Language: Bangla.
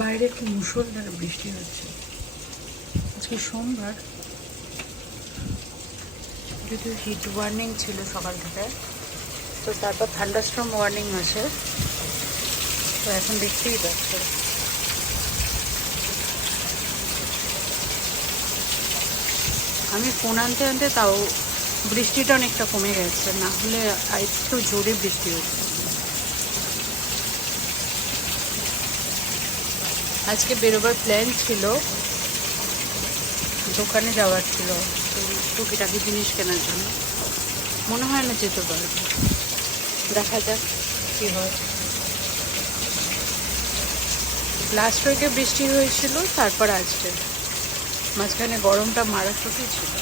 বাইরে কি মুষলধারে বৃষ্টি হচ্ছে। আজকে সোমবার, যদিও হিট ওয়ার্নিং ছিল সকাল থেকে, তো তারপর থান্ডারস্টর্ম ওয়ার্নিং আসে। তো এখন দেখতেই পাচ্ছে আমি ফোন আনতে আনতে তাও বৃষ্টিটা অনেকটা কমে গেছে, না হলে একটু জোরে বৃষ্টি হচ্ছে। আজকে বেরোবার প্ল্যান ছিল, দোকানে যাওয়ার ছিল টুকিটাকি জিনিস কেনার জন্য। মনে হয় না যেতে পারবো, দেখা যাক কী হয়। লাস্ট উইকে বৃষ্টি হয়েছিল, তারপর আজকে মাঝখানে গরমটা মারাত্মকই ছিল।